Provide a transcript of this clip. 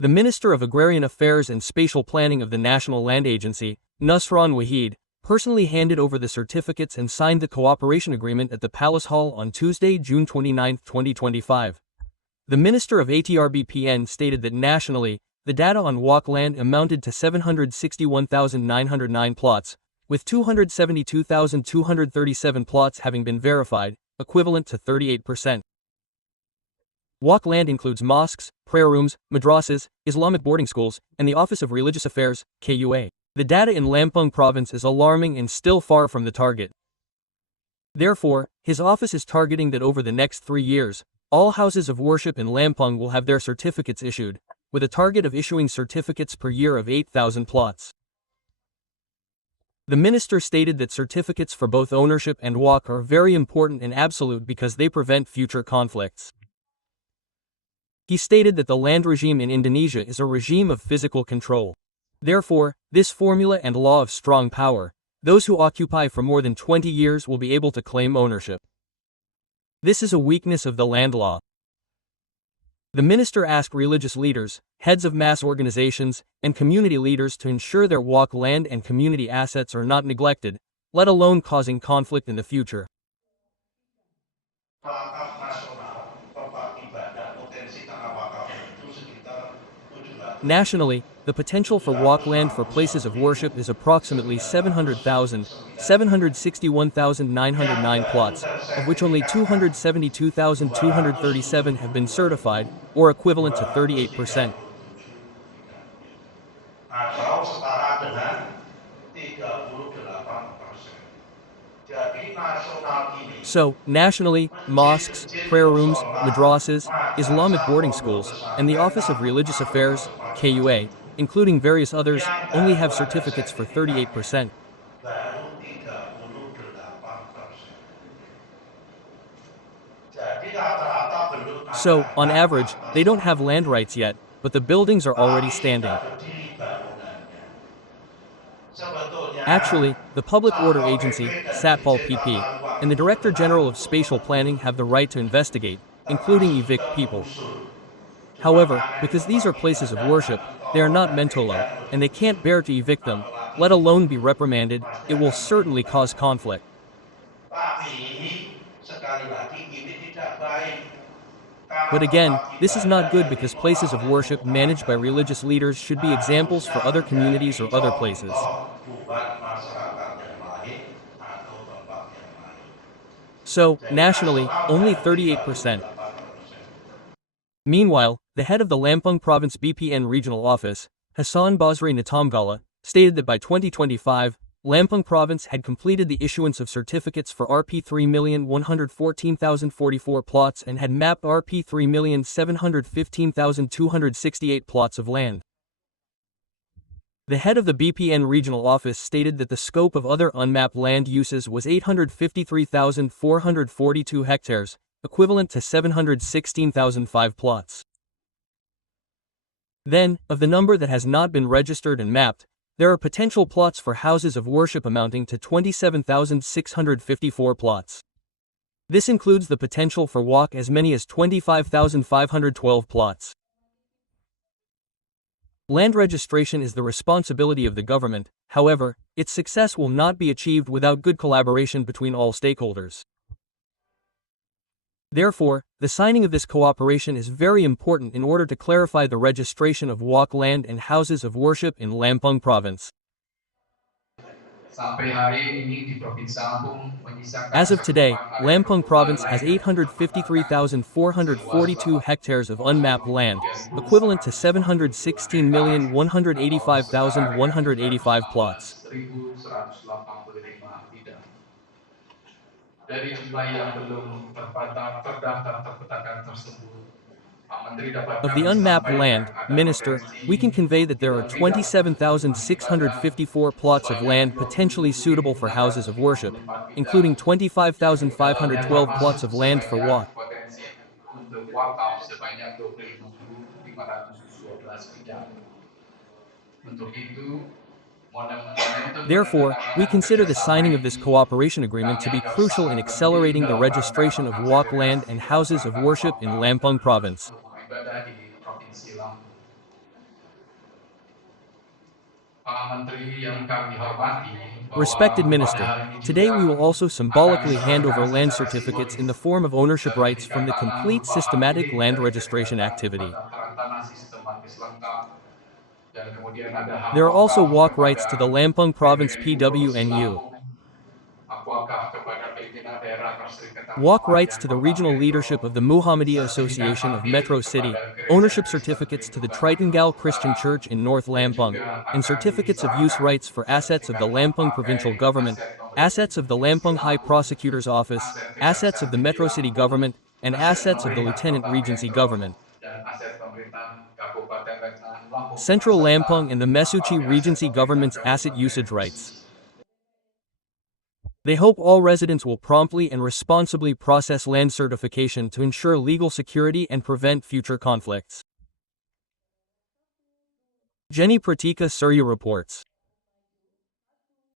The Minister of Agrarian Affairs and Spatial Planning of the National Land Agency, Nusron, personally handed over the certificates and signed the cooperation agreement at the Palace Hall on Tuesday, June 29, 2025. The Minister of ATRBPN stated that nationally, the data on WAC land amounted to 761,909 plots, with 272,237 plots having been verified, equivalent to 38%. WAC land includes mosques, prayer rooms, madrasas, Islamic boarding schools, and the Office of Religious Affairs, KUA. The data in Lampung province is alarming and still far from the target. Therefore, his office is targeting that over the next 3 years, all houses of worship in Lampung will have their certificates issued, with a target of issuing certificates per year of 8,000 plots. The minister stated that certificates for both ownership and WAC are very important and absolute because they prevent future conflicts. He stated that the land regime in Indonesia is a regime of physical control. Therefore, this formula and law of strong power, those who occupy for more than 20 years will be able to claim ownership. This is a weakness of the land law. The minister asked religious leaders, heads of mass organizations, and community leaders to ensure their WAC land and community assets are not neglected, let alone causing conflict in the future. Nationally, the potential for WAC land for places of worship is approximately 761,909 plots, of which only 272,237 have been certified, or equivalent to 38%. So, nationally, mosques, prayer rooms, madrasas, Islamic boarding schools, and the Office of Religious Affairs, KUA, including various others, only have certificates for 38%. So, on average, they don't have land rights yet, but the buildings are already standing. Actually, the Public Order Agency, Satpol PP, and the Director General of Spatial Planning have the right to investigate, including evict people. However, because these are places of worship, they are not mentolo, and they can't bear to evict them, let alone be reprimanded. It will certainly cause conflict. But again, this is not good because places of worship managed by religious leaders should be examples for other communities or other places. So, nationally, only 38%. Meanwhile, the head of the Lampung Province BPN Regional Office, Hassan Basri Natamgala, stated that by 2025, Lampung Province had completed the issuance of certificates for Rp 3,114,044 plots and had mapped Rp 3,715,268 plots of land. The head of the BPN Regional Office stated that the scope of other unmapped land uses was 853,442 hectares, equivalent to 716,005 plots. Then, of the number that has not been registered and mapped, there are potential plots for houses of worship amounting to 27,654 plots. This includes the potential for WAC as many as 25,512 plots. Land registration is the responsibility of the government, however, its success will not be achieved without good collaboration between all stakeholders. Therefore, the signing of this cooperation is very important in order to clarify the registration of WAC land and houses of worship in Lampung Province. As of today, Lampung Province has 853,442 hectares of unmapped land, equivalent to 716,185,185 plots. Dari jumlah yang belum terdaftar terpetakan tersebut, Pak Menteri dapat Of the kami unmapped sampaikan land, ada Minister, potensi we can convey that there are yang tidak tersentuh 27,654 plots of land potentially suitable for houses of worship, including 25,512 plots of land for WAC. potensi untuk wakaf sebanyak 25.512 bidang. Untuk itu, Therefore, we consider the signing of this cooperation agreement to be crucial in accelerating the registration of WAC land and houses of worship in Lampung Province. Menteri yang kami hormati, Respected bahwa pada Minister, hari ini today we juga will also akan symbolically hand over disalurkan land secara certificates in the simbolis form of ownership rights from the sertifikat tanah complete berupa hak systematic milik land dari registration sertifikat tanah activity. pendaftaran tanah sistematis lengkap, dan kemudian ada hak There are also wakaf walk rights to the kepada Lampung Province PPNU Provinsi PWNU, Lampung, hak wakaf kepada pimpinan daerah Perserikatan walk rights Muhammadiyah to the Kota regional leadership Metro, of the Muhammadiyah sertifikat Association hak of Metro milik City, kepada gereja ownership Kristen certificates to the Perlindungan Metro Tritongal Christian Utara, Church in North dan Lampung, juga and akan certificates of use diserahkan rights for assets of the sertifikat hak Lampung Provincial pakai Government, aset pemerintah assets of the Provinsi Lampung High Lampung, Prosecutor's Office, aset assets of the kejaksaan tinggi Metro City Lampung, Government, and aset assets of the pemerintah Lieutenant Kota Regency Metro, Government. dan aset pemerintah Kabupaten Lampung Central Lampung serta and the Mesuchi aset Regency pemerintah Government's asset Kabupaten usage rights. Mesuji. They hope all residents will promptly and responsibly process land certification to ensure legal security and prevent future conflicts. Jenny Pratika Surya reports.